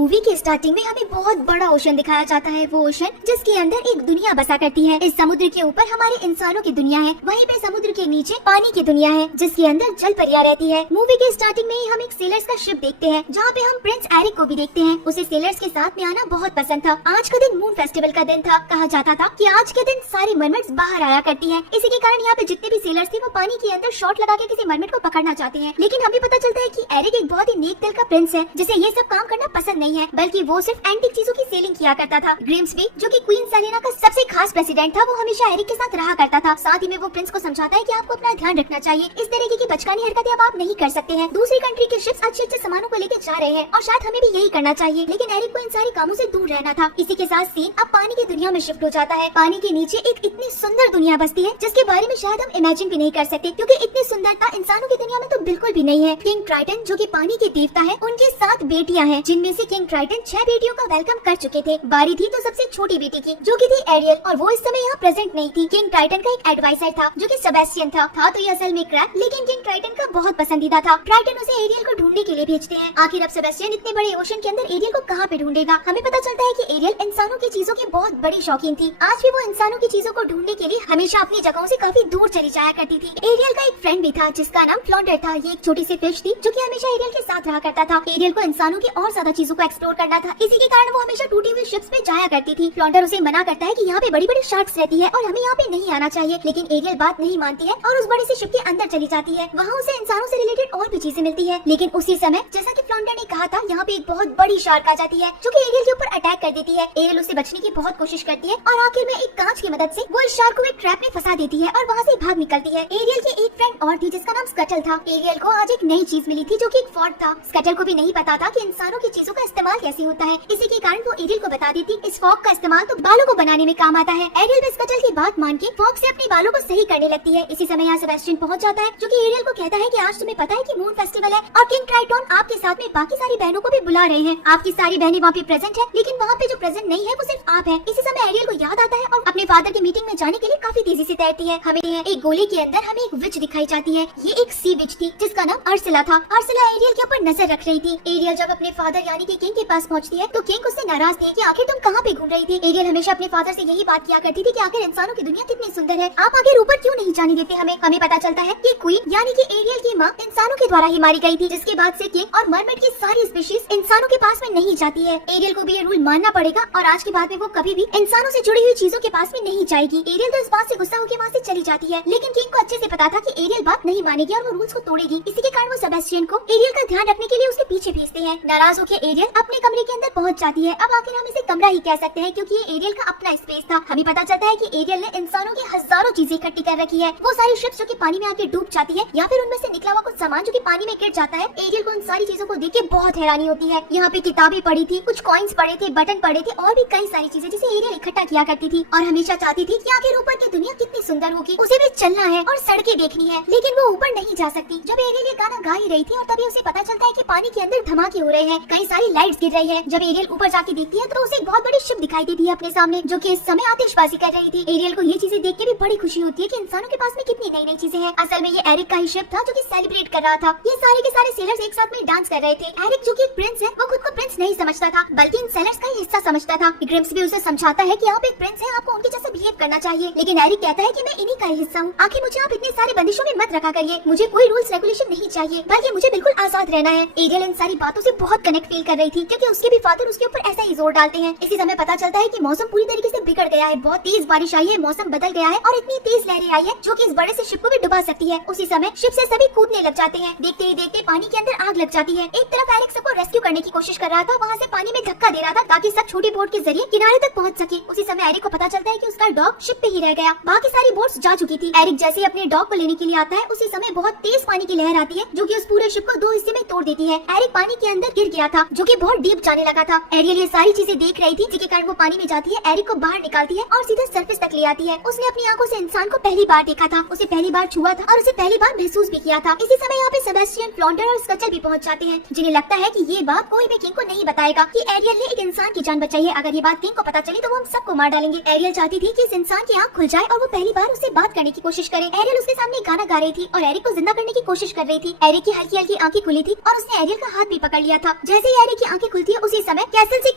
Movie के starting में हमें बहुत बड़ा ओशन दिखाया जाता है। वो ओशन जिसके अंदर एक दुनिया बसा करती है। इस समुद्र के ऊपर हमारे इंसानों की दुनिया है, वहीं पे समुद्र के नीचे पानी की दुनिया है जिसके अंदर जल परियां रहती है। मूवी के स्टार्टिंग में ही हम एक सेलर्स का शिप देखते हैं जहाँ पे हम प्रिंस एरिक को भी देखते हैं। उसे सेलर्स के साथ में आना बहुत पसंद था। आज का दिन मून फेस्टिवल का दिन था। कहा जाता था कि आज के दिन सारी मरमेड्स बाहर आया करती हैं। इसी के कारण यहाँ पे जितने भी सेलर्स थे वो पानी के अंदर शॉट लगा के किसी मरमेड को पकड़ना चाहते हैं। लेकिन हमें पता चलता है कि एरिक एक बहुत ही नेक दिल का प्रिंस है जिसे ये सब काम करना पसंद नहीं है, बल्कि वो सिर्फ एंटीक चीजों की सेलिंग किया करता था। ग्रिम्सबी जो कि क्वीन सेलेना का सबसे खास प्रेसिडेंट था, वो हमेशा एरिक के साथ रहा करता था। साथ ही में वो प्रिंस को समझाता है कि आपको अपना ध्यान रखना चाहिए, इस तरीके की बचकानी हरकतें अब आप नहीं कर सकते हैं। दूसरी कंट्री के शिप्स अच्छे अच्छे सामानों को लेकर जा रहे हैं और शायद हमें भी यही करना चाहिए, लेकिन एरिक को इन सारे कामों से दूर रहना था। इसी के साथ सीन अब पानी की दुनिया में शिफ्ट हो जाता है। पानी के नीचे एक इतनी सुंदर दुनिया बसती है जिसके बारे में शायद हम इमेजिन भी नहीं कर सकते, क्योंकि इतनी सुंदरता इंसानों की दुनिया में तो बिल्कुल भी नहीं है। किंग ट्राइटन जो कि पानी के देवता है, उनके 7 बेटियां हैं, जिनमें से किंग ट्राइटन 6 बेटियों का वेलकम कर चुके थे। बारी थी तो सबसे छोटी बेटी की, जो कि थी एरियल, और वो इस समय यहाँ प्रेजेंट नहीं थी। किंग ट्राइटन का एक एडवाइजर था जो कि सेबेस्टियन था तो ये असल में क्रैक, लेकिन किंग ट्राइटन का बहुत पसंदीदा था। ट्राइटन उसे एरियल को ढूंढने के लिए भेजते हैं। आखिर अब सेबेस्टियन इतने बड़े ओशन के अंदर एरियल को कहाँ पे ढूंढेगा? हमें पता चलता है कि एरियल इंसानों की चीजों की बहुत बड़ी शौकीन थी। आज भी वो इंसानों की चीजों को ढूंढने के लिए हमेशा अपनी जगहों से काफी दूर चली जाया करती थी। एरियल का एक फ्रेंड भी था जिसका नाम फ्लॉन्डर था। ये एक छोटी सी फिश थी जो कि हमेशा एरियल के साथ रहा करता था। एरियल को इंसानों की और ज्यादा चीजों को एक्सप्लोर करना था, इसी के कारण वो हमेशा टूटी हुई शिप्स में जाया करती थी। फ्लॉन्डर उसे मना करता है कि यहाँ पे बड़ी बड़ी शार्क्स रहती है और हमें यहाँ पे नहीं आना चाहिए, लेकिन एरियल बात नहीं मानती है और उस बड़ी सी शिप के अंदर चली जाती है। वहाँ उसे इंसानों से रिलेटेड और भी चीजें मिलती है, लेकिन उसी समय जैसा कि फ्लॉन्डर ने कहा था, यहाँ पे एक बहुत बड़ी शार्क आ जाती है जो कि एरियल के ऊपर अटैक कर देती है। एरियल उससे बचने की बहुत कोशिश करती है और आखिर में एक कांच की मदद से वो इस शार्क को एक ट्रैप में फंसा देती है और वहाँ से भाग निकलती है। एरियल की एक फ्रेंड और थी जिसका नाम स्कटल था। एरियल को आज एक नई चीज मिली थी जो कि एक फॉग था। स्कटल को भी नहीं पता था कि इंसानों की चीजों का इस्तेमाल कैसे होता है, इसी के कारण वो एरियल को बता देती इस फॉग का इस्तेमाल तो बालों को बनाने में काम आता है। एरियल भी स्कटल की बात मान के फॉग से अपने बालों को सही करने लगती है। इसी समय यहाँ सेबेस्टियन पहुँच जाता है जो कि एरियल को कहता है कि आज तुम्हें पता है कि मून फेस्टिवल है और किंग ट्राइटन आपके साथ में बाकी सारी बहनों को भी बुला रहे हैं। आपकी सारी बहनें वहाँ पे प्रेजेंट है, लेकिन वहाँ पे जो प्रेजेंट नहीं है वो सिर्फ आप है। इसी समय एरियल को याद आता है और अपने फादर की मीटिंग में जाने के लिए काफी तेजी से तैरती है। हमें एक गोले के अंदर हमें एक विच दिखाई जाती है। ये एक सी विच थी जिसका नाम अर्सिला था। अर्सिला एरियल के ऊपर नजर रख रही थी। एरियल जब अपने फादर यानी कि किंग के पास पहुंचती है तो किंग उससे नाराज थे कि आखिर तुम कहाँ पे घूम रही थी। एरियल हमेशा अपने फादर से यही बात किया करती थी कि आखिर इंसानों की दुनिया कितनी सुंदर है, आप आगे ऊपर क्यों नहीं जाने देते हमें। पता चलता है कि क्वीन यानी कि एरियल की माँ इंसानों के द्वारा ही मारी गई थी, जिसके बाद से किंग और मरमेड की सारी स्पीशीज इंसानों के पास में नहीं जाती है। एरियल को भी ये रूल मानना पड़ेगा और आज के बाद में वो कभी भी इंसानों से जुड़ी हुई चीजों के पास में नहीं जाएगी। एरियल तो इस बात से गुस्सा होकर वहाँ से चली जाती है, लेकिन किंग को अच्छे से पता था कि एरियल बात नहीं मानेगी और वो रूल्स को तोड़ेगी। इसी के कारण वो सेबेस्टियन को एरियल का ध्यान रखने के लिए उसके पीछे भेजते हैं। नाराज होकर एरियल अपने कमरे के अंदर पहुंच जाती है। अब आखिर हम इसे कमरा ही कह सकते हैं क्योंकि ये एरियल का अपना स्पेस था। हमें पता चलता है कि एरियल ने इंसानों की हजारों चीजें इकट्ठी कर रखी है। वो सारी शिप्स जो कि पानी में आके डूब जाती है या फिर उनमें से निकला हुआ कुछ सामान जो कि पानी में गिर जाता है। एरियल को उन सारी चीजों को देख के बहुत हैरानी होती है। यहाँ पे किताबें पड़ी थी, कुछ कॉइन्स पड़े थे, बटन पड़े थे और भी कई सारी चीजें जिसे एरियल इकट्ठा किया करती थी और हमेशा चाहती थी कि आखिर ऊपर की दुनिया कितनी सुंदर होगी, उसे भी चलना है और सड़कें देखनी है, लेकिन वो ऊपर नहीं जा सकती। जब एरियल ये गाना गा ही रही थी और तभी उसे पता चलता है कि पानी के अंदर धमाके हो रहे हैं, कई सारी लाइट्स गिर रही है। जब एरियल ऊपर जाके देखती है तो उसे एक बहुत बड़ी शिप दिखाई देती है अपने सामने जो कि इस समय आतिशबाजी कर रही थी। एरियल को ये चीजें देख के भी बड़ी खुशी होती है कि इंसानों के पास में कितनी नई नई चीजें हैं। असल में ये एरिक का ही शिप था जो कि सेलिब्रेट कर रहा था। ये सारे के सारे सेलर्स एक साथ में डांस कर रहे थे। एरिक जो कि एक प्रिंस है, वो खुद को प्रिंस नहीं समझता था बल्कि इन सेलर्स का ही हिस्सा समझता था। ग्रिम्सबी उसे समझाता है कि आप एक प्रिंस हैं, आपको उनके जैसा बिहेव करना चाहिए, लेकिन एरिक कहता है कि मैं इन्हीं का ही हिस्सा हूँ। आखिर मुझे आप इतनी सारी बंदिशों में मत रखा करिए, मुझे कोई रूल्स रेगुलेशन नहीं चाहिए, बल्कि मुझे बिल्कुल आजाद रहना है। एरियल इन सारी बातों से बहुत कनेक्ट फील कर रही थी क्योंकि उसके भी फादर उसके ऊपर ऐसा ही जोर डालते हैं। इसी समय पता चलता है कि मौसम पूरी तरीके से बिगड़ गया है, बहुत तेज बारिश आई है, मौसम बदल गया है और इतनी तेज लहरें आई है जो कि इस बड़े से शिप को भी डुबा सकती है। उसी समय शिप से सभी कूदने लग जाते हैं। देखते ही देखते पानी के अंदर आग लग जाती है। एक तरफ एरिक सबको रेस्क्यू करने की कोशिश कर रहा था, वहाँ से पानी में धक्का दे रहा था ताकि सब छोटी बोट के जरिए किनारे तक पहुँच सके। उसी समय एरिक को पता चलता है कि उसका डॉग शिप पे ही रह गया, बाकी सारी बोट्स जा चुकी थी। एरिक जैसे ही अपने डॉग को लेने के लिए आता है, उसी समय बहुत तेज पानी की लहर आती है जो कि उस पूरे शिप को 2 हिस्से में तोड़ देती है। एरिक पानी के अंदर गिर गया था जो कि बहुत डीप जाने लगा था। एरियल ये सारी चीजें देख रही थी, जिसके कारण वो पानी में जाती है, एरिक को बाहर निकालती है और सीधा सरफेस तक ले आती है। उसने अपनी आंखों से इंसान को पहली बार देखा था, उसे पहली बार छुआ था और उसे पहली बार महसूस भी किया था। इसी समय यहाँ पे सेबेस्टियन, फ्लॉन्डर और स्कटल भी पहुँच जाते हैं, जिन्हें लगता है कि ये बात कोई भी किंग को नहीं बताएगा कि एरियल ने एक इंसान की जान बचाई है। अगर ये बात किंग को पता चली तो वो हम सबको मार डालेंगे। एरियल चाहती थी कि इस इंसान की आंख खुल जाए और वो पहली बार उससे बात करने की कोशिश करे। एरियल उसके सामने गाना गा रही थी और एरिक को जिंदा करने की कोशिश कर रही थी। एरिक की हल्की हल्की आंखें खुली थी और उसने एरियल का हाथ भी पकड़ लिया था। जैसे ही एरिक की आंखें खुलती है, उसी समय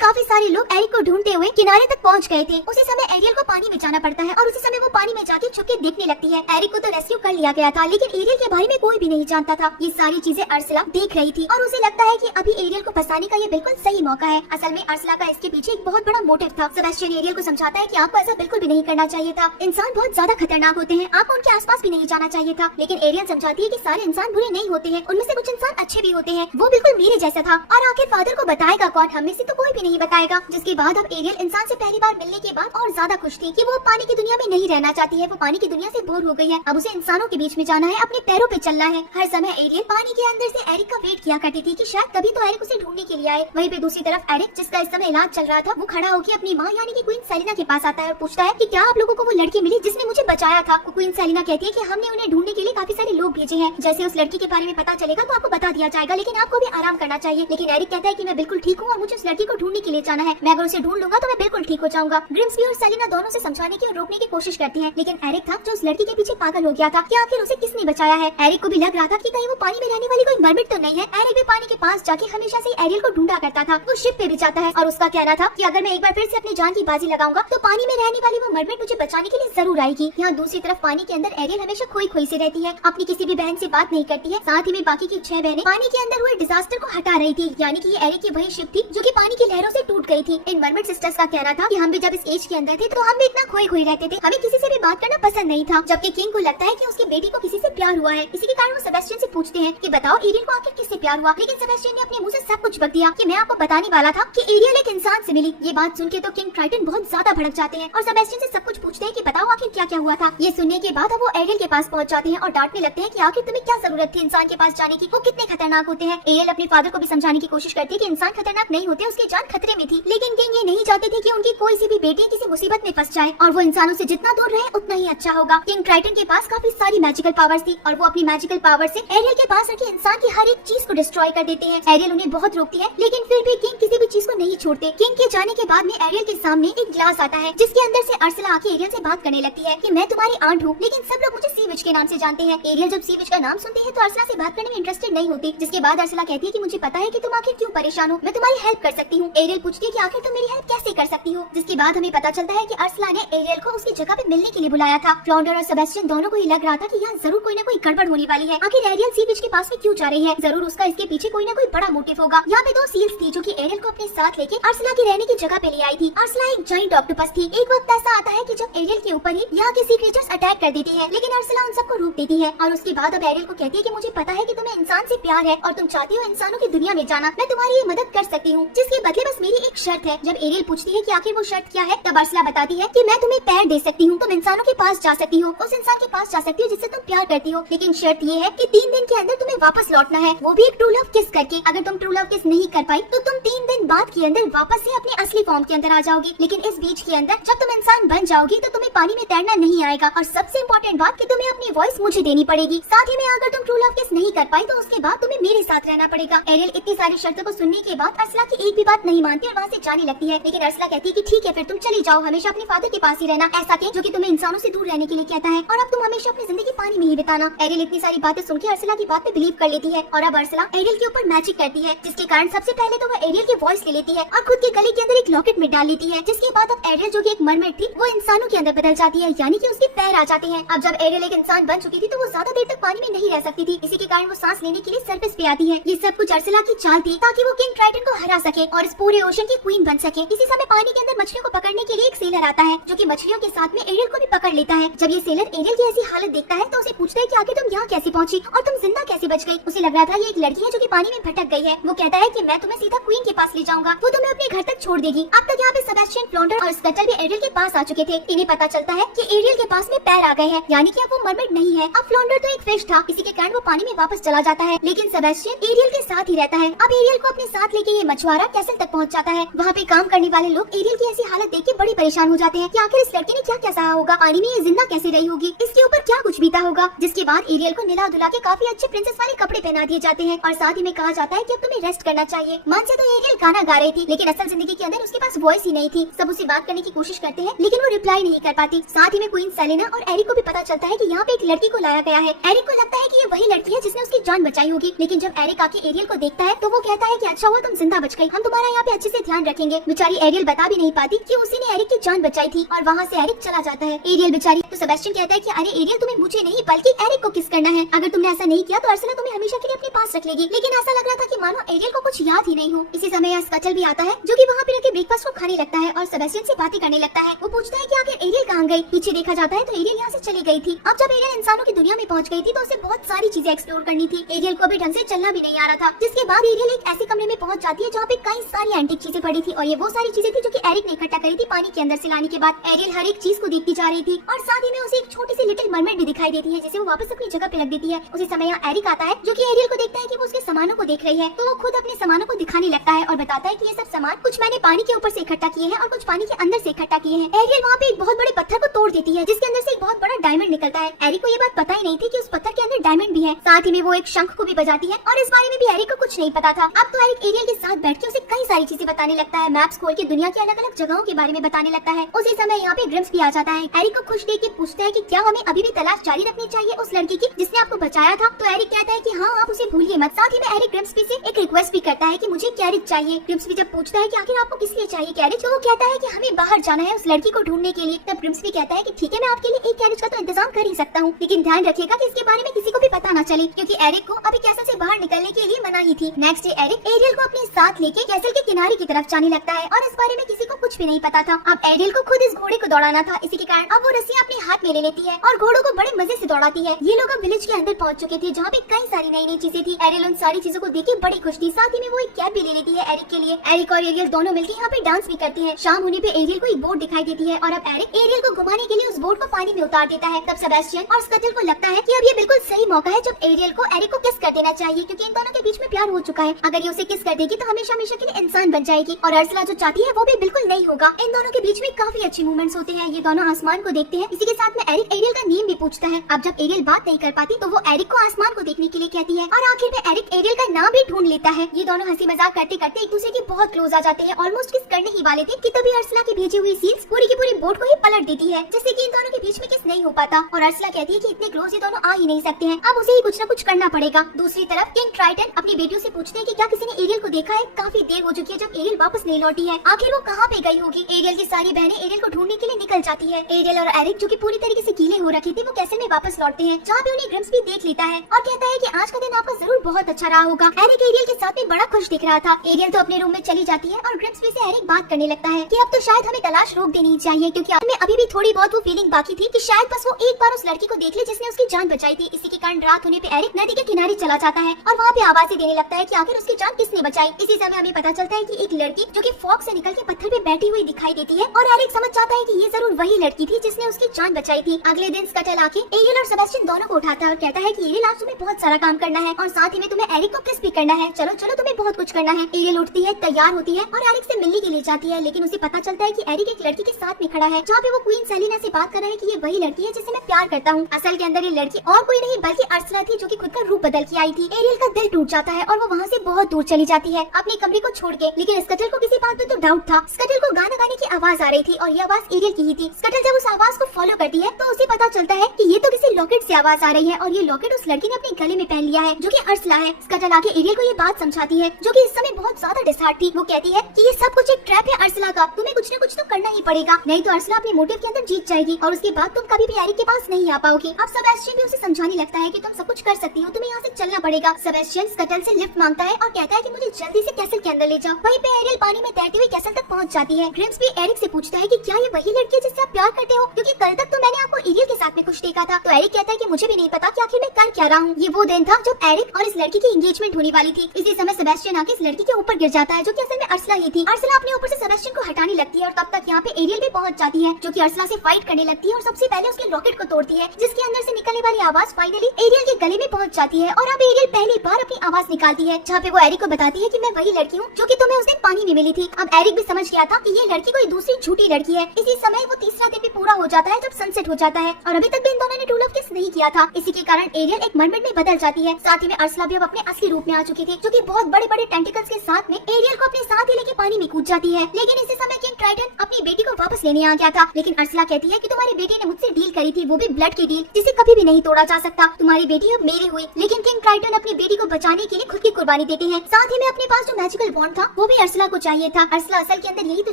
काफी सारे लोग एरिक को ढूंढते हुए किनारे तक पहुंच गए थे। उसी समय एरियल को पानी में जाना पड़ता है और उसी समय वो पानी में जाके छुप के देखने लगती है। एरिक को तो रेस्क्यू कर लिया गया था, लेकिन एरियल के बारे में कोई भी नहीं जानता था। ये सारी चीजें अर्सला देख रही थी और उसे लगता है कि अभी एरियल को फंसाने का ये बिल्कुल सही मौका है। असल में अर्सला का इसके पीछे एक बहुत बड़ा मोटिव था। सेबेस्टियन एरियल को समझाता है कि आपको ऐसा बिल्कुल भी नहीं करना चाहिए था। इंसान बहुत ज्यादा खतरनाक होते हैं, आपको उनके आसपास भी नहीं जाना चाहिए था। लेकिन एरियल समझाती है कि सारे इंसान बुरे नहीं होते हैं, उनमें से कुछ इंसान अच्छे भी होते हैं। वो बिल्कुल मेरे जैसा था। और आखिर फादर को बताएगा कौन? हम में से तो कोई भी नहीं बताएगा। जिसके बाद अब एरियल इंसान से पहली बार मिलने के बाद और ज्यादा खुश थी कि वो पानी की दुनिया में नहीं रहना चाहती है। वो पानी की दुनिया से बोर हो गई है। अब उसे इंसानों के बीच में जाना है, अपने पैरों पे चलना है। हर समय एरियल पानी के अंदर से एरिक का वेट किया करती थी कि शायद कभी तो एरिक उसे ढूंढने के लिए आए। वहीं पे दूसरी तरफ एरिक, जिसका इस समय इलाज चल रहा था, वो खड़ा होकर अपनी माँ यानी कि क्वीन सेलिना के पास आता है और पूछता है कि क्या आप लोगों को वो लड़की मिली जिसने मुझे बचाया था? क्वीन सेलिना कहती है कि हमने उन्हें ढूंढने के लिए काफी सारे लोग भेजे हैं। जैसे उस लड़की के बारे में पता चलेगा तो आपको बता दिया जाएगा, लेकिन आपको भी आराम करना चाहिए। लेकिन एरिक कहता है कि मैं बिल्कुल ठीक हूँ और मुझे उस लड़की को ढूंढने के लिए जाना है। मैं अगर उसे ढूंढ लूंगा तो मैं बिल्कुल ठीक हो जाऊंगा। ग्रिम्सबी और सेलिना दोनों से समझाने की और रोकने की कोशिश करती हैं, लेकिन एरिक था जो उस लड़की के पीछे पागल हो गया था कि आखिर उसे किसने बचाया है। एरिक को भी लग रहा था कि कहीं वो पानी में रहने वाली कोई मरमिट तो नहीं है। एरिक भी पानी के पास जाके हमेशा से एरियल को ढूंढा करता था। वो शिप पे भी जाता है और उसका कहना था कि अगर मैं एक बार फिर से अपनी जान की बाजी लगाऊंगा तो पानी में रहने वाली वो मरमिट मुझे बचाने के लिए जरूर आएगी। यहाँ दूसरी तरफ पानी के अंदर एरियल हमेशा खोई खोई से रहती है, अपनी किसी भी बहन से बात नहीं करती है। साथ ही में बाकी की 6 बहनें पानी के अंदर हुए डिजास्टर को हटा रही थी, यानी कि ये एरिक की वही शिप थी जो कि पानी की लहरों से टूट गई थी। इन मरमिट सिस्टर्स का कहना था कि हम भी जब इस एज के अंदर थे तो हम भी इतना खोई खोई रहते थे, हमें किसी से भी बात करना पसंद नहीं था। जबकि किंग को लगता है कि उसकी बेटी को किसी से प्यार हुआ है। इसी के कारण वो सेबेस्टियन से पूछते हैं कि बताओ एरियल को आखिर किससे प्यार हुआ? लेकिन सेबेस्टियन ने अपने मुंह से सब कुछ बक दिया कि मैं आपको बताने वाला था कि एरियल एक इंसान से मिली। ये बात सुन के तो किंग ट्राइटन बहुत ज्यादा भड़क जाते हैं और सेबेस्टियन से सब कुछ पूछते हैं कि बताओ आखिर क्या क्या हुआ था। ये सुनने के बाद अब वो एरियल के पास पहुंच जाते हैं और डांटने लगते हैं कि आखिर तुम्हें क्या जरूरत थी इंसान के पास जाने की, वो कितने खतरनाक होते हैं। एरियल अपने फादर को भी समझाने की कोशिश करती है कि इंसान खतरनाक नहीं होते, उसकी जान खतरे में थी। लेकिन किंग ये नहीं चाहते थे कि उनकी कोई सी भी बेटी किसी मुसीबत में फंस जाए और वो इंसानों से जितना दूर रहे उतना ही अच्छा होगा। किंग ट्राइटन के पास काफी सारी मैजिकल पावर्स थी और वो अपनी मैजिकल पावर से एरियल के पास रखे इंसान की हर एक चीज को डिस्ट्रॉय कर देते हैं। एरियल उन्हें बहुत रोकती है, लेकिन फिर भी किंग किसी भी चीज को नहीं छोड़ते। किंग के जाने के बाद में एरियल के सामने एक ग्लास आता है जिसके अंदर से अर्सला आके एरियल से बात करने लगती है कि मैं तुम्हारी आंट हूँ, लेकिन सब लोग मुझे सी विच के नाम से जानते हैं। एरियल जब सी विच का नाम सुनती है तो अर्सला से बात करने में इंटरेस्टेड नहीं होती। जिसके बाद अर्सला कहती है कि मुझे पता है कि तुम आखिर क्यों परेशान हो, मैं तुम्हारी हेल्प कर सकती हूँ। एरियल पूछती है कि आखिर तुम मेरी हेल्प कैसे कर सकती हो? जिसके बाद हमें पता चलता है कि अर्सला ने एरियल को उसकी जगह पे मिलने के लिए बुलाया था। फ्लॉन्डर और सेबेस्टियन दोनों को ही लग रहा था कि यहाँ जरूर कोई ना कोई गड़बड़ होने वाली है। आखिर एरियल सी विच के पास में क्यों जा रही है? जरूर उसका इसके पीछे कोई ना कोई बड़ा मोटिव होगा। यहाँ पे 2 सील्स थी जो कि एरियल को अपने साथ लेके अर्सला की रहने की जगह पे ले आई थी। अर्सला एक जाइंट ऑक्टोपस थी। एक वक्त ऐसा आता है कि जब एरियल के ऊपर ही यहाँ के सी क्रीचर्स अटैक कर देती है, लेकिन अर्सला उन सबको रोक देती है और उसके बाद अब एरियल को कहती है कि मुझे पता है कि तुम्हें इंसान से प्यार है और तुम चाहती हो इंसानों की दुनिया में जाना, मैं तुम्हारी ये मदद कर सकती हूँ, जिसके बदले बस मेरी एक शर्त है। जब एरियल पूछती है कि आखिर वो शर्त क्या है, तब अर्सला बताती है कि मैं तुम्हें पैर दे सकती हूँ, तुम इंसानों के पास जा सकती हो, उस इंसान के पास जा सकती हो जिससे तुम प्यार करती हो, लेकिन शर्त ये है कि 3 दिन के अंदर तुम्हें वापस लौटना है, वो भी एक ट्रू लव किस करके। अगर तुम ट्रू लव किस नहीं कर पाई तो तुम 3 दिन बाद के अंदर वापस से अपने असली फॉर्म के अंदर आ जाओगी। लेकिन इस बीच के अंदर जब तुम इंसान बन जाओगी तो तुम्हें पानी में तैरना नहीं आएगा और सबसे इम्पोर्टेंट बात कि तुम्हें अपनी वॉइस मुझे देनी पड़ेगी। साथ ही में अगर तुम ट्रू लव किस नहीं कर पाई तो उसके बाद तुम्हें मेरे साथ रहना पड़ेगा। एरियल इतनी सारी शर्तों को सुनने के बाद अर्सला की एक भी बात नहीं मानती और वहाँ से जाने लगती है। लेकिन अर्सला कहती है कि ठीक है फिर तुम चली जाओ, हमेशा अपने फादर के पास ही रहना, ऐसा के जो कि तुम्हें इंसानों से दूर रहने के लिए कहता है और अब तुम हमेशा अपनी जिंदगी पानी में ही बिताना। एरियल इतनी सारी बातें सुन के अर्सला की बात पे बिलीव कर लेती है और अब अर्सला एरियल के ऊपर मैजिक करती है, जिसके कारण सबसे पहले तो वो एरियल की वॉइस ले लेती है और खुद के गले के अंदर एक लॉकेट में डाल लेती है। जिसके बाद अब एरियल जो कि एक मरमेड थी वो इंसानों के अंदर बदल जाती है, यानी कि उसके पैर आ जाते हैं। अब जब एरियल एक इंसान बन चुकी थी तो वो ज्यादा देर तक पानी में नहीं रह सकती थी, इसी के कारण वो सांस लेने के लिए सरफेस पे आती है। ये सब कुछ अर्सला की चाल थी ताकि वो किंग ट्राइटन को हरा सके और इस पूरे ओशन की क्वीन बन सके। इसी समय पानी के अंदर मछलियों को पकड़ने के लिए एक सेलर आता है जो कि मछलियों के साथ में एरियल को भी पकड़ लेता है। जब ये सेलर एरियल की ऐसी हालत देखता है तो उसे पूछता है कि आखिर तुम यहाँ कैसे पहुंची और तुम जिंदा कैसे बच गई। उसे लग रहा था ये एक लड़की है जो कि पानी में भटक गई है। वो कहता है कि मैं तुम्हें सीधा क्वीन के पास ले जाऊंगा, वो तुम्हें अपने घर तक छोड़ देगी। अब तक यहाँ पे सेबेस्टियन, फ्लॉन्डर और स्कटल भी एरियल के पास आ चुके थे। इन्हें पता चलता है कि एरियल के पास में पैर आ गए हैं, यानी कि अब वो मरमेड नहीं है। अब फ्लॉन्डर तो एक फिश था, इसी के कारण वो पानी में वापस चला जाता है, लेकिन सेबेस्टियन एरियल के साथ ही रहता है। अब एरियल को अपने साथ लेके ये मछुआरा कैसल तक पहुँच जाता है। वहाँ पे काम करने वाले लोग एरियल की ऐसी हालत देख के बड़ी परेशान हो जाते हैं कि आखिर इस लड़की ने क्या क्या सहा होगा, पानी में ये जिंदा कैसे रही होगी, इसके ऊपर क्या कुछ बीता होगा। जिसके बाद एरियल को निला धुला के काफी अच्छे प्रिंसेस वाले कपड़े पहना दिए जाते हैं और साथ ही में कहा जाता है कि अब तुम्हें रेस्ट करना चाहिए। मन से तो एरियल गाना गाना गा रही थी, लेकिन असल जिंदगी के अंदर उसके पास वॉइस ही नहीं थी। सब उसे बात करने की कोशिश करते हैं, लेकिन वो रिप्लाई नहीं कर पाती। साथ ही में क्वीन सेलेना और एरिक को भी पता चलता है कि यहाँ पे एक लड़की को लाया गया है। एरिक को लगता है कि ये वही लड़की है जिसने उसकी जान बचाई होगी, लेकिन जब एरिक आके एरियल को देखता है तो वो कहता है कि अच्छा हुआ तुम जिंदा बच गई, हम तुम्हारा यहाँ पे अच्छे से ध्यान रखेंगे। बेचारी एरियल बता भी नहीं पाती कि उसी ने एरिक की जान बचाई थी, और वहाँ से एरिक चला जाता है। एरियल बेचारी तो सेबेस्टियन कहता है कि अरे एरियल तुम्हें मुझे नहीं बल्कि एरिक को किस करना है, अगर तुमने ऐसा नहीं किया तो अर्सला तुम्हें हमेशा के लिए अपने पास रख लेगी। लेकिन ऐसा लग रहा था कि मानो एरियल को कुछ याद ही नहीं हो। इसी समय यहाँ स्कटल भी आता है, जो कि वहाँ पे रखे ब्रेकफास्ट को खाने लगता है और सेबेस्टियन से बातें करने लगता है। वो पूछता है कि आखिर एरियल कहाँ गई। पीछे देखा जाता है तो एरियल यहाँ से चली गई थी। अब जब एरियल इंसानों की दुनिया में पहुँच गई थी तो उसे बहुत सारी चीजें एक्सप्लोर करनी थी। एरियल को भी ढंग से चलना भी नहीं आ रहा था, जिसके बाद एरियल एक ऐसे कमरे में पहुँच जाती है जहाँ पे कई सारी एंटीक चीजें पड़ी थी, और ये वो सारी चीजें थी जो कि एरिक ने इकट्ठा करी थी पानी के अंदर से लाने के बाद। एरियल हर एक चीज को देखती जा रही थी, और साथ ही में उसे एक छोटी सी लिटिल मरमेड भी दिखाई देती है, जिसे वो वापस अपनी जगह पे रख देती है। उसी समय यहाँ एरिक आता है, जो कि एरियल को देखता है कि वो उसके सामानों को देख रही है, तो वो खुद अपने सामानों को दिखाने लगता है और बताता है कि ये सब सामान कुछ मैंने पानी के ऊपर से इकट्ठा किए हैं और कुछ पानी के अंदर से इकट्ठा किए हैं। एरियल वहाँ पे एक बहुत बड़े पत्थर को तोड़ देती है, जिसके अंदर से एक बहुत बड़ा डायमंड निकलता है। एरिक को ये बात पता ही नहीं थी कि उस पत्थर के अंदर डायमंड भी है। साथ ही में वो एक शंख को भी बजाती है, और इस बारे में भी एरिक को कुछ नहीं पता था। अब तो एरिक एरियल के साथ बैठ के उसे कई सारी चीजें बताने लगता है, मैप्स खोल के दुनिया की अलग अलग जगहों के बारे में बताने लगता है। उसी समय यहाँ पे ग्रिम्स भी आ जाता है। एरिक को खुश देख के पूछता है कि क्या हमें अभी भी तलाश जारी रखनी चाहिए उस लड़की की जिसने आपको बचाया था। तो एरिक कहता है कि हाँ, आप उसे भूलिए मत। साथ ही में एरिक ग्रिम्सबी से एक रिक्वेस्ट भी करता है कि मुझे कैरेज चाहिए। ग्रिम्सबी जब पूछता है कि आखिर आपको किस लिए चाहिए कैरेज, तो वो कहता है कि हमें बाहर जाना है उस लड़की को ढूंढने के लिए। तब ग्रिम्सबी कहता है कि ठीक है, मैं आपके लिए एक कैरेज का तो इंतजाम कर ही सकता हूँ, लेकिन ध्यान रखिएगा कि इसके बारे में किसी को भी पता न चले, क्योंकि एरिक को अभी कैसल से बाहर निकलने के लिए मनाही थी। नेक्स्ट डे एरिक एरियल को अपने साथ लेके कैसल के किनारे की तरफ जाने लगता है, और इस बारे में किसी को कुछ भी नहीं पता था। अब एरियल को खुद इस घोड़े को दौड़ाना था, इसी के कारण अब वो रस्सियां अपने हाथ में ले लेती है और घोड़ों को बड़े मजे से दौड़ाती है। ये लोग अब विलेज के अंदर पहुंच चुके थे, जहाँ पे कई सारी नई नई चीजें थी। एरियल उन सारी चीजों को देख के बड़ी खुश थी। साथ ही में वो एक कैप भी ले लेती है एरिक के लिए। एरिक और एरियल दोनों मिलकर यहाँ पे डांस भी करते हैं। शाम होने पे एरियल को एक बोट दिखाई देती है, और अब एरिक एरियल को घुमाने के लिए उस बोट को पानी में उतार देता है। तब सेबेस्टियन और स्कटल को लगता है कि अब ये बिल्कुल सही मौका है जब एरियल को एरिक को किस कर देना चाहिए, क्योंकि इन दोनों के बीच में प्यार हो चुका है। अगर ये उसे किस कर देगी तो हमेशा हमेशा के लिए इंसान बन जाएगी, और अर्सला जो चाहती है वो भी बिल्कुल नहीं होगा। इन दोनों के बीच में काफी अच्छे मूवमेंट्स होते हैं। ये दोनों आसमान को देखते हैं। इसी के साथ में एरिक एरियल का नेम भी पूछता है। अब जब एरियल बात नहीं कर पाती तो वो एरिक को आसमान को देखने के लिए कहती है, और आखिर में एरिक एरियल का नाम भी ढूंढ लेता है। ये दोनों हंसी मजाक करते करते एक दूसरे के बहुत क्लोज आ जाते हैं, ऑलमोस्ट किस करने ही वाले थे कि तभी अर्सला की भेजी हुई सील्स पूरी की पूरी बोट को ही पलट देती है, जिससे कि इन दोनों के बीच में किस नहीं हो पाता। और अर्सला कहती है कि इतने क्लोज ये दोनों आ ही नहीं सकते हैं, अब उसे ही कुछ न कुछ करना पड़ेगा। दूसरी तरफ किंग ट्राइटन अपनी बेटियों से पूछते हैं कि क्या किसी ने एरियल को देखा है। काफी देर हो चुकी है जब एरियल वापस नहीं लौटी है, आखिर वो कहाँ पे गई होगी। एरियल की सारी बहनें एरियल को ढूंढने के लिए निकल जाती है। एरियल और एरिक जो कि पूरी तरीके से गीले हो रखे थे, वो कैसल में वापस लौटते हैं, जहाँ पे उन्हें ग्रिम्सबी देख लेता है और कहता है कि आज का दिन आपका जरूर बहुत अच्छा रहा होगा। एरिक एरियल के साथ में बड़ा खुश दिख रहा था। एरियल तो अपने रूम में चली जाती है, और ग्रिम्सबी से एरिक बात करने लगता है कि अब तो शायद हमें तलाश रोक देनी चाहिए, क्योंकि हमें अभी भी थोड़ी बहुत वो फीलिंग बाकी थी कि शायद बस वो एक बार उस लड़की को देख ले जिसने उसकी जान बचाई थी। इसी के कारण रात होने पे एरिक नदी के किनारे चला जाता है, और वहाँ पे आवाजें देने लगता है कि आखिर उसकी जान किसने बचाई। इसी समय हमें पता चलता है कि एक लड़की जो कि फॉग से निकल के पत्थर पे बैठी हुई दिखाई देती है, और एरिक समझ जाता है कि ये जरूर वही लड़की थी जिसने उसकी जान बचाई थी। अगले दिन स्कटल आके एरियल और सेबेस्टियन दोनों को उठाता है और कहता है कि एरियल आज तुम्हें बहुत सारा काम करना है, और साथ ही में तुम्हें एरिक को किस भी करना है। चलो चलो, तुम्हें बहुत कुछ करना है। एरियल उठती है, तैयार होती है और एरिक से मिलने के लिए जाती है, लेकिन उसे पता चलता है कि एरिक एक लड़की के साथ में खड़ा है, जहाँ पे वो क्वीन सेलिना से बात कर रहा है कि ये वही लड़की है जिसे मैं प्यार करता हूँ। असल के अंदर ये लड़की और कोई नहीं बल्कि अर्सला थी, जो कि खुद का रूप बदल के आई थी। एरियल का दिल टूट जाता है और वो वहाँ से बहुत दूर चली जाती है अपने कमरे को छोड़ के। लेकिन स्कटल को किसी बात पे तो डाउट था। स्कटल को गाना गाने की आवाज आ रही थी, और ये आवाज एरियल की ही थी। स्कटल जब उस आवाज को फॉलो करती है तो उसे पता चलता है कि ये तो किसी लॉकेट से आवाज आ रही है, और ये लॉकेट उस लड़की ने अपने गले में पहन लिया है, जो कि अर्सला है। स्कटल आके एरियल को ये बात समझाती है, जो कि इस समय बहुत ज्यादा डिसहार्ट थी। वो कहती है कि ये सब कुछ एक ट्रैप है अर्सला का, तुम्हें कुछ न कुछ तो करना ही पड़ेगा, नहीं तो अर्सला अपने मोटिव के अंदर जीत जाएगी, और उसके बाद तुम कभी भी एरिक के पास नहीं आ पाओगी। अब सेबेस्टियन भी उसे समझाने लगता है कि तुम सब कुछ कर सकती हो, तुम्हें यहाँ से चलना पड़ेगा। सेबेस्टियन स्कटल से लिफ्ट मांगता है और कहता है कि मुझे जल्दी से कैसल के अंदर ले जाओ। वहीं पे एरियल पानी में तैरती हुई कैसल तक पहुँच जाती है। ग्रिम्सबी एरिक से पूछता है कि क्या ये वही लड़की है जिससे आप प्यार करते हो, क्योंकि कल तक तो मैंने आपको एरियल के साथ में खुश देखा था। तो एरिक कहता है कि मुझे भी नहीं पता कि आखिर मैं कर क्या रहा हूँ। ये वो दिन था जब एरिक और इस लड़की की एंगेजमेंट होने वाली थी। इसी समय सेबेस्टियन आके इस लड़की के ऊपर गिर जाता है, जो कि असल में अर्सला ही थी। अर्सला अपने ऊपर से सेबेस्टियन को हटाने लगती है, और तब तक यहाँ पे एरियल भी पहुंच जाती है, जो कि अर्सला से फाइट करने लगती है और सबसे पहले उसके लॉकेट को तोड़ती है, जिसके अंदर से निकलने वाली आवाज फाइनली एरियल के गले में पहुंच जाती है। और अब एरियल पहली बार अपनी आवाज निकालती है, जहाँ पे वो एरिक को बताती है कि मैं वही लड़की हूँ जो कि तुम्हें उस दिन पानी में मिली थी। अब एरिक भी समझ गया था कि ये लड़की कोई दूसरी झूठी लड़की है। इसी समय वो तीसरा दिन भी पूरा हो जाता है जब सनसेट हो जाता है, और अभी तक भी इन दोनों ने ट्रू लव किस नहीं किया था। इसी के कारण एरियल एक मरमेड में बदल जाती है। साथ ही में अर्सला भी अब अपने असली रूप में आ चुकी थी, जो कि बहुत बड़े बड़े टेंटिकल्स के साथ में एरियल को अपने साथ ही लेके पानी में कूद जाती है। लेकिन इसी समय किंग ट्राइटन अपनी बेटी को वापस लेने आ गया था। लेकिन अर्सला कहती है कि तुम्हारी बेटी ने मुझसे डील करी थी, वो भी ब्लड की डील, जिसे कभी भी नहीं तोड़ा जा सकता। तुम्हारी बेटी अब मेरी हुई। लेकिन किंग ट्राइटन अपनी बेटी को बचाने के लिए खुद की कुर्बानी देते हैं। साथ ही में अपने पास जो मैजिकल बॉन्ड था वो भी अर्सला को चाहिए था। अर्सला असल के अंदर यही तो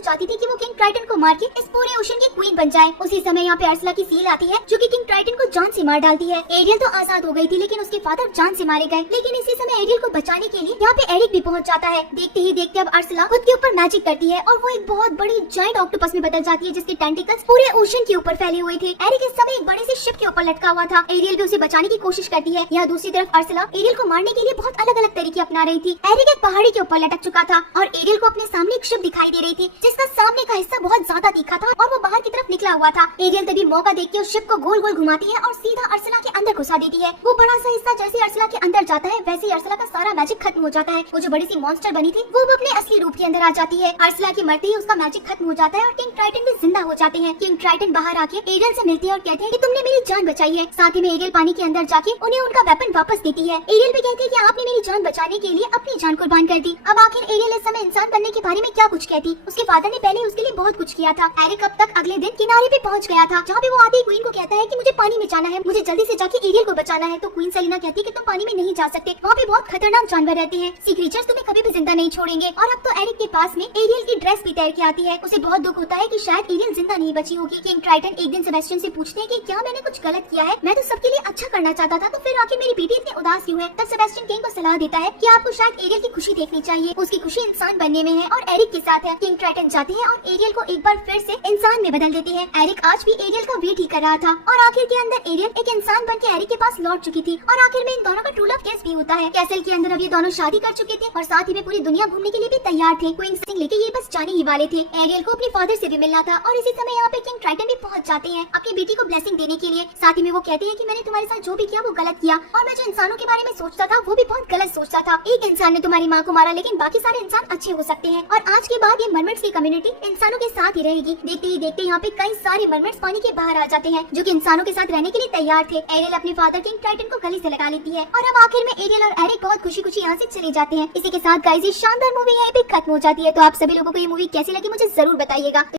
चाहती थी कि वो किंग ट्राइटन को मार के इस पूरे ओशन की क्वीन बन जाए। उसी समय यहाँ पे अर्सला की सील आती है जो कि किंग ट्राइटन को जान से मार डालती है। एरियल तो आजाद हो गई थी लेकिन उसके फादर जान से मारे गए। लेकिन इसी समय एरियल को बचाने के लिए यहाँ पे एरिक भी पहुँच जाता है। देखते ही देखते अब अर्सला खुद के ऊपर मैजिक करती है और वो एक बहुत बड़ी जायंट ऑक्टोपस में बदल जाती है जिसके टेंटिकल्स पूरे ओशन के ऊपर फैले हुए थे। एरिक इस समय एक बड़े से शिप के ऊपर लटका हुआ था। एरियल भी उसे बचाने की कोशिश करती है। यहाँ दूसरी तरफ अर्सला एरियल को मारने के लिए बहुत अलग अलग तरीके अपना रही थी। एरिक एक पहाड़ी के ऊपर लटक चुका था और एरियल को अपने सामने एक शिप दिखाई दे रही थी जिसका सामने का हिस्सा बहुत ज्यादा तीखा था और वो बाहर की तरफ निकला हुआ था। एरियल तभी मौका देख के उस शिप को गोल गोल घुमाती है और सीधा अर्सला के अंदर घुसा देती है। वो बड़ा सा हिस्सा जैसे अर्सला के अंदर जाता है वैसे ही अर्सला का सारा मैजिक खत्म हो जाता है। वो जो बड़ी सी मॉन्स्टर बनी थी वो अपने असली रूप के अंदर आ जाती है। अर्सला के मरते ही उसका मैजिक खत्म हो जाता है और किंग ट्राइटन भी जिंदा हो जाते हैं। किंग ट्राइटन बाहर आके एरियल से मिलती है और कहते हैं कि तुमने मेरी जान बचाई है। साथ ही में एरियल पानी के अंदर जाके उन्हें उनका वेपन वापस देती है। एरियल भी कहती है कि आपने मेरी जान बचाने के लिए अपनी जान कुर्बान कर दी। अब आखिर एरियल इस समय इंसान बनने के बारे में क्या कुछ कहती। उसके फादर ने पहले उसके लिए बहुत कुछ किया था। एरिक अब तक अगले दिन किनारे पे पहुंच गया था जहाँ पे वो आते ही क्वीन को कहता है कि मुझे पानी में जाना है, मुझे जल्दी से जाके एरियल को बचाना है। तो क्वीन सेलिना कहती है कि तुम पानी में नहीं जा सकते, वहाँ पे बहुत खतरनाक जानवर रहते हैं, सी क्रीचर्स तुम्हें कभी भी जिंदा नहीं छोड़ेंगे। और अब तो एरिक के पास में एरियल की ड्रेस भी तैर के आती है। उसे बहुत दुख होता है कि शायद एरियल जिंदा नहीं बची होगी। किंग ट्राइटन एक दिन सेबेस्टियन से पूछते हैं कि क्या मैंने कुछ गलत किया है, मैं तो सबके लिए अच्छा करना चाहता था, तो फिर आखिर मेरी बेटी इतनी उदास क्यों है। तब सेबेस्टियन किंग को सलाह देता है कि आपको शायद एरियल की खुशी देखनी चाहिए, उसकी खुशी इंसान बनने में है और एरिक के साथ है। किंग ट्राइटन जाते हैं और एरियल को एक बार फिर से इंसान में बदल देते हैं। एरिक आज भी एरियल का वेट ही कर रहा था और आखिर के अंदर एरियल एक इंसान बन के एरिक के पास लौट चुकी थी और आखिर में इन दोनों का ट्रू लव केस भी होता है। कैसल के अंदर अब ये दोनों शादी कर चुके थे और साथ ही में पूरी दुनिया घूमने के लिए भी तैयार थे। क्वीन सिंह लेके ये बस जाने ही वाले थे। एरियल को अपने फादर से भी मिलना था और इसी समय यहाँ पे किंग ट्राइटन भी पहुंच जाते हैं अपनी बेटी को ब्लेसिंग देने के लिए। साथ ही में वो कहते हैं कि मैंने तुम्हारे साथ जो भी किया वो गलत किया और मैं जो इंसानों के बारे में सोचता था वो भी बहुत गलत सोचता था। एक इंसान ने तुम्हारी माँ को मारा लेकिन बाकी सारे इंसान अच्छे हो सकते हैं और आज के बाद ये मरमर्स की कम्युनिटी इंसानों के साथ ही रहेगी। देखते ही देखते यहाँ पे कई सारे मरमर्स पानी के बाहर आ जाते हैं जो कि इंसानों के साथ रहने के लिए तैयार थे। एरियल अपने फादर किंग ट्राइटन को गले से लगा लेती है और अब आखिर में एरियल और एरिक बहुत खुशी खुशी यहाँ से चले जाते हैं। इसी के साथ गाइस ये शानदार मूवी यहीं पे खत्म हो जाती है। तो आप सभी लोगों को ये मूवी कैसी लगी मुझे जरूर बताइएगा।